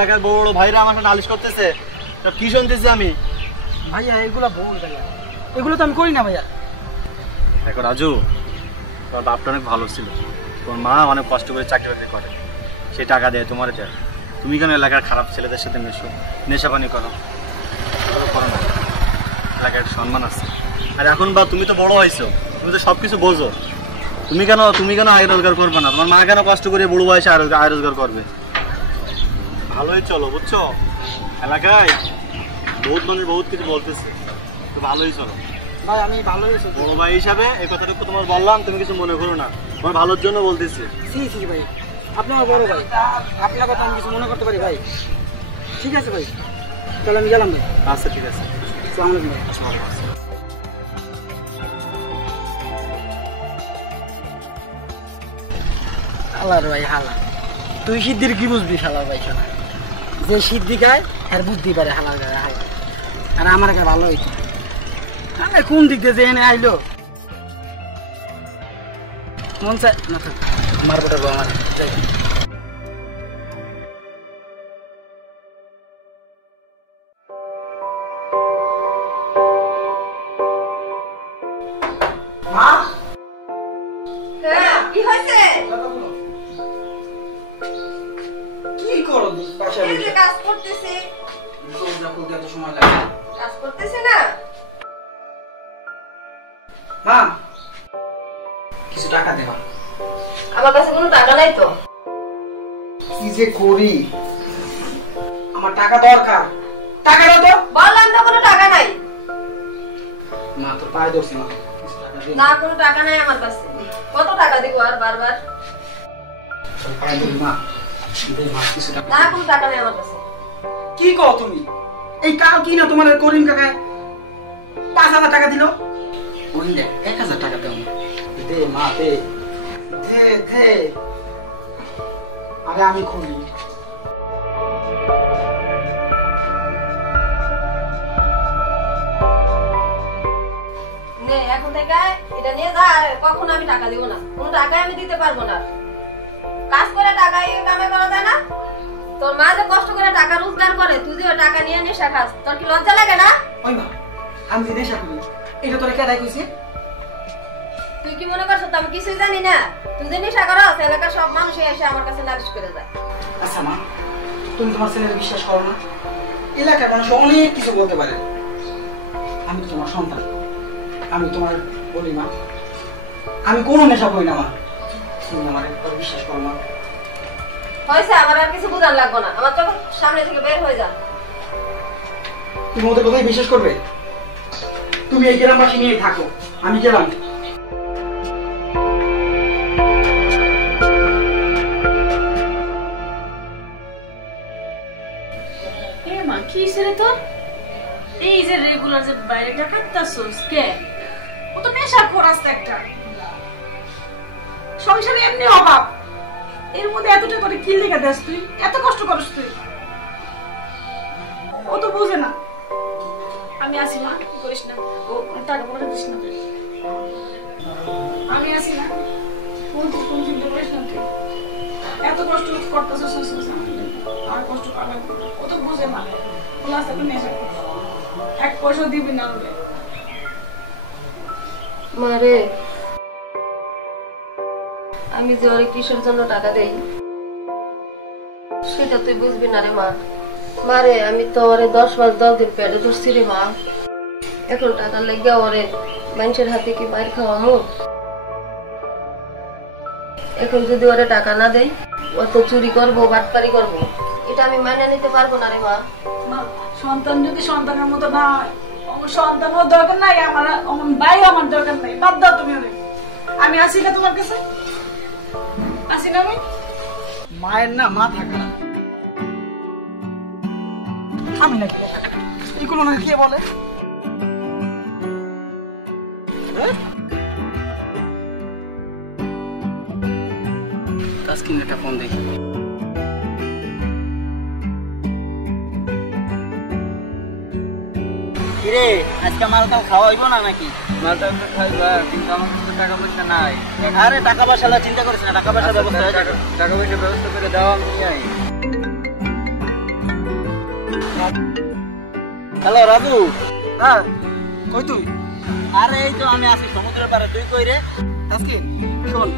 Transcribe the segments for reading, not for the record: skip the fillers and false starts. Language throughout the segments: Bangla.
এলাকার বড় বড় ভাইরা আমার সাথে নালিশ করতেছে, সব কি শুনতেছি আমি? ভাইয়া এগুলো ভুল ভাইয়া, এগুলো তো আমি করি না ভাইয়া। দেখো রাজু, তোমার বাপটা অনেক ভালো ছিল, তোমার মা অনেক কষ্ট করে চাকরি বাকরি করে, সে টাকা দেয় তোমার দেয়। তুমি কেন এলাকার খারাপ ছেলেদের সাথে নেশাপানি করো? করো না, এলাকার সম্মান আছে। আর এখন বা তুমি তো বড় হয়েছো, তুমি তো সব কিছু বোঝো, তুমি কেন আয় রোজগার করবে না? তোমার মা কেন কষ্ট করে বুড়ো বয়সে আয় রোজগার করবে? ভালোই চলো, বুঝছো? এলাকায় বহুত মানুষ বহুত কিছু বলতেছে, তো ভালোই চলো। ভাই আমি ভালো হয়েছি বড় ভাই হিসাবে এই কথাটুকু তোমার বললাম, তুমি কিছু মনে করো না, তোমার ভালোর জন্য বলতেছি। জি ভাই, আপনি আমার বড় ভাই, আপনার কথা আমি কিছু মনে করতে পারি ভাই। ঠিক আছে ভাই, তাহলে আমি গেলাম ভাই। আচ্ছা ঠিক আছে, আসসালামু আলাইকুম ভাই। হালার ভাই হালা, তুই সিদ্ধির কি বুঝবি হালার ভাই? শোনা, যে সিদ্ধি খায় আর বুদ্ধি পারে হালার গায়ে হালা। আর আমার একটা ভালো হইতো, আমি কোন দিক দিয়ে যে এনে আইলো মন চায় না থাক মারবো টারবো আমার। মা কি হয়েছে? কি করো বাসায় এই যে কাজ করতেছি। এত সময় লাগে? কাজ করতেছি না? মা কিছু টাকা দেবা। আমার কাছে কোনো টাকা নাই তো। কি যে করি, আমার টাকা দরকার, টাকা দাও তো। বললাম তো কোনো টাকা নাই। মা তোর পায়ে ধরছি মা, কিছু টাকা দে। না কোনো টাকা নাই আমার কাছে। কত টাকা দিব আর বারবার? তোর পায়ে ধরি মা, দে মা কিছু টাকা। না কোনো টাকা নাই আমার কাছে। কি কও তুমি? এই কাল কি না তোমার করিম কাকা 5,000 টাকা দিল। ওই দেখ 1,000 টাকা দাও দে মা, দে দে দে। আরে আমি খুলি নে এখন থেকে এটা নিয়ে যা, আর কখনো আমি টাকা দিব না, কোনো টাকাই আমি দিতে পারবো না। কাজ করে টাকা কামাই করা যায় না? তোর মা যে কষ্ট করে টাকা রোজগার করে, তুই যে টাকা নিয়ে নেশা খাস, তোর কি লজ্জা লাগে না? ওই মা আমি যে নেশা করি এটা তোরে কেডাই কইছে? তুই কি মনে করছ আমি কিছুই জানি না? তুই যে নেশা করস, এলাকার সব মানুষ এসে আমার কাছে নালিশ করে যায়। আচ্ছা মা, তুমি তোমার ছেলের বিশ্বাস করো না? এলাকার মানুষ অনেক কিছু বলতে পারে, আমি তো তোমার সন্তান, আমি তোমার বলি মা আমি কোনো নেশা করি না মা, তুমি আমার একবার বিশ্বাস করো মা। হয়েছে, আমার আর কিছু বুঝার লাগবে না, আমার চোখের সামনে থেকে বের হয়ে যা। তুমি ওদের কথাই বিশ্বাস করবে? তুমি এই গ্রামবাসী নিয়ে থাকো, আমি গেলাম। কি ছেলে তোর? এই যে রেগুলার যে বাইরে ডাকাতাছস কে? ও তো নেশা খোরাস একটা, সংসারে এমনি অভাব, এর মধ্যে এতটা করে কি লেগে দেস তুই? এত কষ্ট করিস তুই? ও তো বুঝে না। আমি আসি মা, কি করিস না, ও টাকা পয়সা দিস না তুই। আমি আসি না, কোন চিন্তা করিস না তুই। এত কষ্ট করতেছস আর কষ্ট পাবে, ও তো বুঝে না। এক পয়সা দিবি না ওরে। মারে আমি যে ওরে কিসের জন্য টাকা দেই সেটা তুই বুঝবি না রে মা। মারে আমি তো ওরে 10 মাস 10 দিন পেটে ধরছি রে মা। এখন টাকা লেগে ওরে মানুষের হাতে কি বাইর খাওয়ামো? এখন যদি ওরে টাকা না দেই, ও তো চুরি করবো, বাটপারি করবো, এটা আমি মেনে নিতে পারবো না রে মা। সন্তান যদি সন্তানের মতো না হয়, আমার সন্তানও দরকার নাই, আমার ভাই আমার দরকার নাই, বাদ দাও তুমি ওরে। আমি আসি না তোমার কাছে, আসি না আমি। মায়ের না মাথা খারাপ, আমি নাকি এইগুলো না কে বলে? তাসকিন একটা ফোন দেখি। কিরে আজকে মালটা খাওয়া হইব না নাকি? মালটা খাইবা, কিন্তু আমার কাছে টাকা পয়সা নাই। আরে টাকা পয়সা চিন্তা করিস না, টাকা পয়সার ব্যবস্থা হয়ে যাবে। টাকা পয়সার ব্যবস্থা করে দাও, আমি নিয়ে আই। হ্যালো রাজু। হ্যাঁ, কই তুই? আরে এই তো আমি আছি সমুদ্রের পাড়ে, তুই কই রে? তাসকিন, শোন,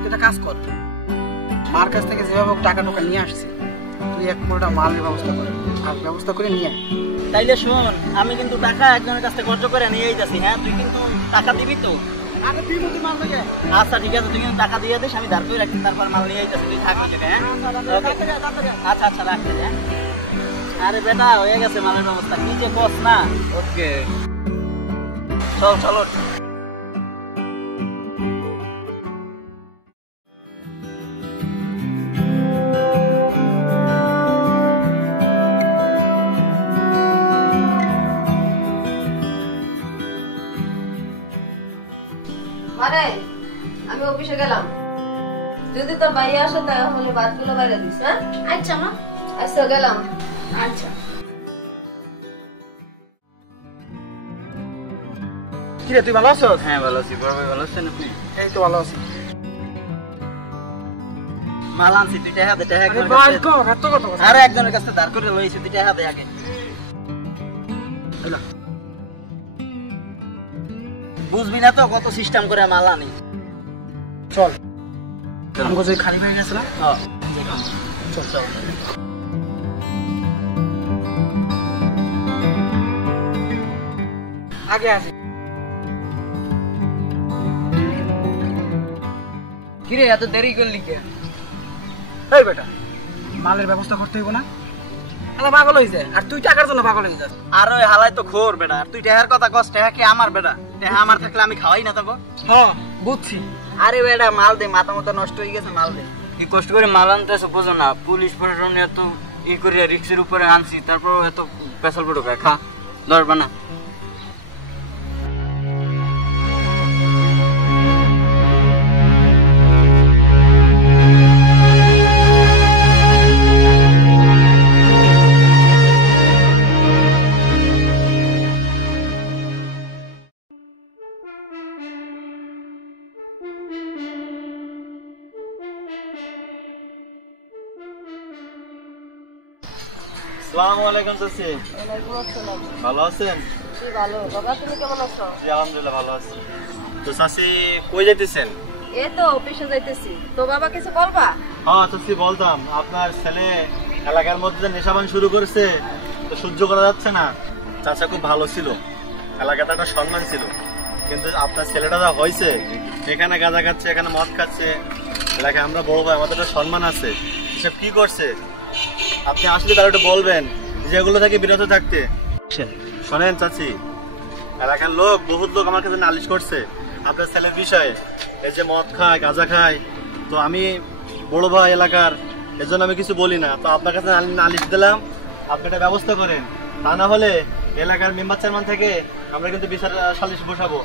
তুই একটা কাজ কর। মার কাছ থেকে যেভাবে হোক টাকা টোকা নিয়ে আসছি, তুই এক পুরোটা মালের ব্যবস্থা কর, আর ব্যবস্থা করে নিয়ে আয়। তাইলে শোন, আমি কিন্তু টাকা একজনের কাছ থেকে খরচ করে নিয়েই যাচ্ছি। হ্যাঁ, তুই কিন্তু টাকা দিবি তো? আগে তুই বলতে মাল থেকে। আচ্ছা ঠিক আছে, তুই কিন্তু টাকা দিয়ে দিস, আমি ধার করে রাখি, তারপর মাল নিয়েই যাচ্ছি, তুই থাক ওই জায়গায়। হ্যাঁ আচ্ছা আচ্ছা রাখছি। হ্যাঁ আরে বেটা হয়ে গেছে মালের ব্যবস্থা, কি যে কস না। ওকে চল চলো। মানে আমি অফিসে গেলাম, যদি তোর ভাইয়া আসে তাহলে ভাতগুলো বাইরে দিস। হ্যাঁ আচ্ছা মা। আচ্ছা গেলাম। আচ্ছা কি রে, তুই ভালো আছো? হ্যাঁ ভালো আছি, বড় ভাই ভালো আছেন আপনি? এই তো ভালো আছি। মাল আনছি, তুই টাকা দে। টাকা আরে একজনের ভাই, কাছে- কো এত কথা বল। আরে একজনের কাছে ধার করে লইছি, তুই টাকা দে আগে। এলা, বুঝবি না তো কত সিস্টেম করে মাল আনি। চল, আমাকে যে খালি হয়ে গেছে না, হ্যাঁ চল চল। আগে আসি। কিরে এত দেরি করলি কে? এই বেটা, মালের ব্যবস্থা করতে হইব না? আলা পাগল হয়ে যায়, আর তুই টাকার জন্য পাগল হয়ে যাস। আর ওই হালাই তো খোর বেটা, আর তুই টাকার কথা কস, টাকা কি আমার বেটা? টাকা আমার থাকলে আমি খাওয়াই না তোকে? হ্যাঁ বুঝছি। আরে বেটা মাল দে, মাথা মতো নষ্ট হয়ে গেছে, মাল দে। এই কষ্ট করে মাল আনতেছে বোঝো না, পুলিশ প্রশাসন এত ই করে রিক্সের উপরে আনছি, তারপর এত পেশাল পড়ো খা ধরবা না। আসসালামু আলাইকুম চাচি, ওয়ালাইকুম আসসালাম। ভালো আছেন? জি ভালো। বাবা তুমি কেমন আছো? জি আলহামদুলিল্লাহ ভালো আছি। তো চাচি কই যাইতেছেন? এই তো অফিসে যাইতেছি। তো বাবা কিছু বলবা? হ্যাঁ চাচি বলতাম, আপনার ছেলে এলাকার মধ্যে যে নেশাপান শুরু করেছে, তো সহ্য করা যাচ্ছে না। চাচা খুব ভালো ছিল, এলাকাতে একটা সম্মান ছিল, কিন্তু আপনার ছেলেটা যা হয়েছে, এখানে গাঁজা খাচ্ছে, এখানে মদ খাচ্ছে, এলাকায় আমরা বড় ভাই, আমাদের একটা সম্মান আছে, এসব কি করছে? আপনি আসলে তারা একটু বলবেন যেগুলো থেকে বিরত থাকতে। শোনেন চাচি, এলাকার লোক, বহুত লোক আমার কাছে নালিশ করছে আপনার ছেলের বিষয়ে, এই যে মদ খায়, গাঁজা খায়। তো আমি বড় ভাই এলাকার, এর জন্য আমি কিছু বলি না। তো আপনার কাছে নালিশ দিলাম, আপনি একটা ব্যবস্থা করেন, তা না হলে এলাকার মেম্বার চেয়ারম্যান থেকে আমরা কিন্তু বিচার সালিশ বসাবো,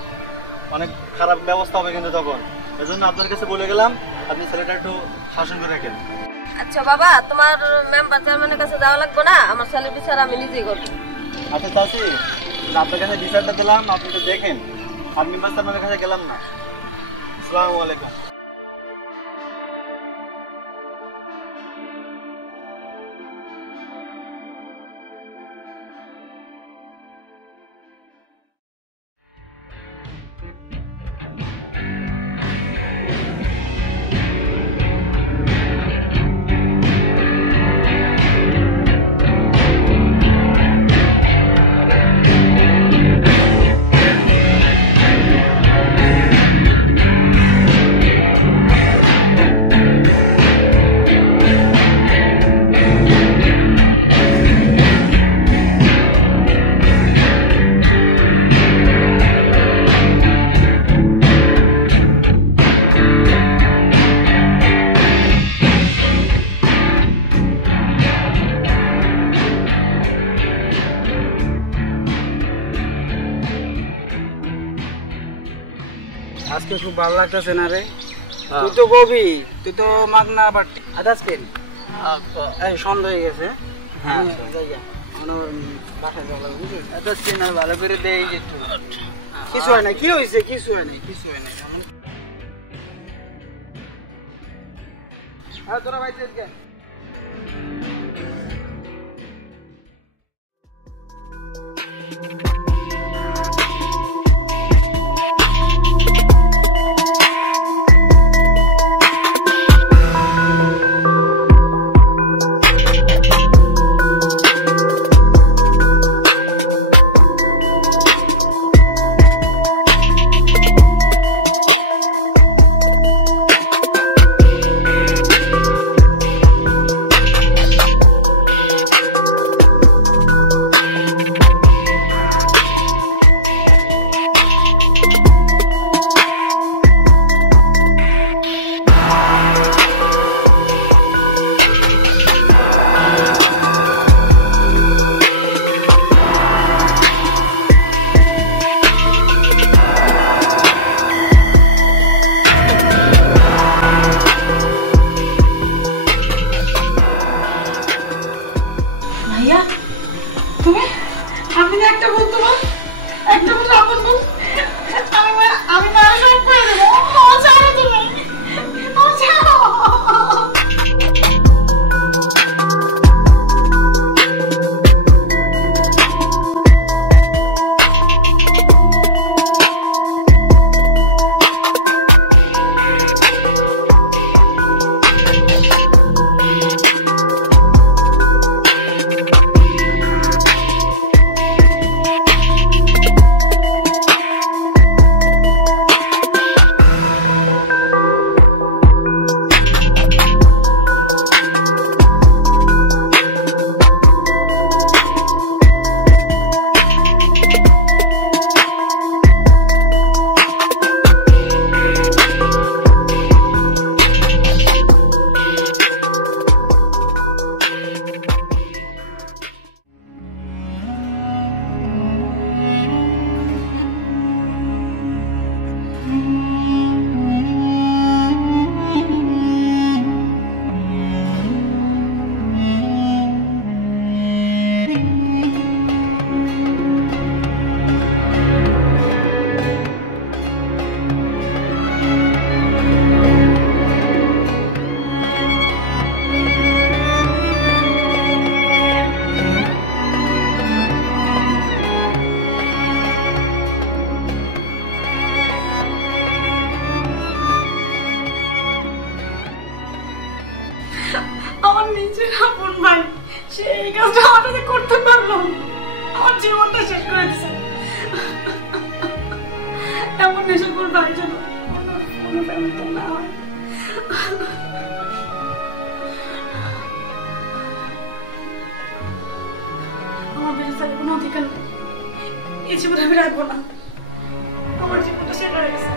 অনেক খারাপ ব্যবস্থা হবে কিন্তু তখন। এজন্য আপনার কাছে বলে গেলাম, আপনি ছেলেটা একটু শাসন করে রাখেন। আচ্ছা বাবা, তোমার মেম্বার চেয়ারম্যানের কাছে যাওয়া লাগবে না, আমার ছেলের বিচার আমি নিজেই করবো। আচ্ছা চাচি, আপনার কাছে বিচারটা দিলাম, আপনি তো দেখেন, আর মেম্বার চেয়ারম্যানের কাছে গেলাম না। আসসালামু আলাইকুম। আজকে খুব ভালো লাগতেছে না রে? তুই তো কবি, তুই তো মাগনা, বাট আজকে এই সন্ধ্যা হয়ে গেছে। হ্যাঁ বাসায় যাওয়া লাগবে, বুঝলি? এত সিনার ভালো করে দেই একটু। কিছু হয় না, কি হয়েছে? কিছু হয় নাই, কিছু হয় নাই। তোরা ভাই কাজটা আমার সাথে করতে পারলো, আমার জীবনটা শেষ করে দিছে। এমন নেশা করবে যেন কোনো ব্যবস্থা না হয়। আমার বেঁচে থাকার কোনো অধিকার নেই, এই জীবন আমি রাখবো না, আমার জীবনটা শেষ হয়ে গেছে।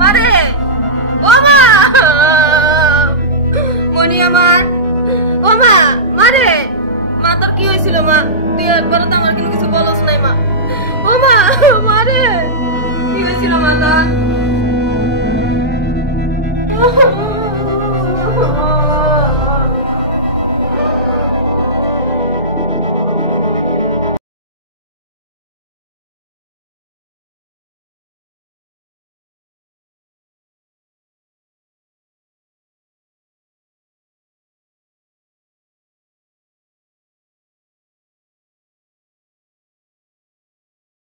মারে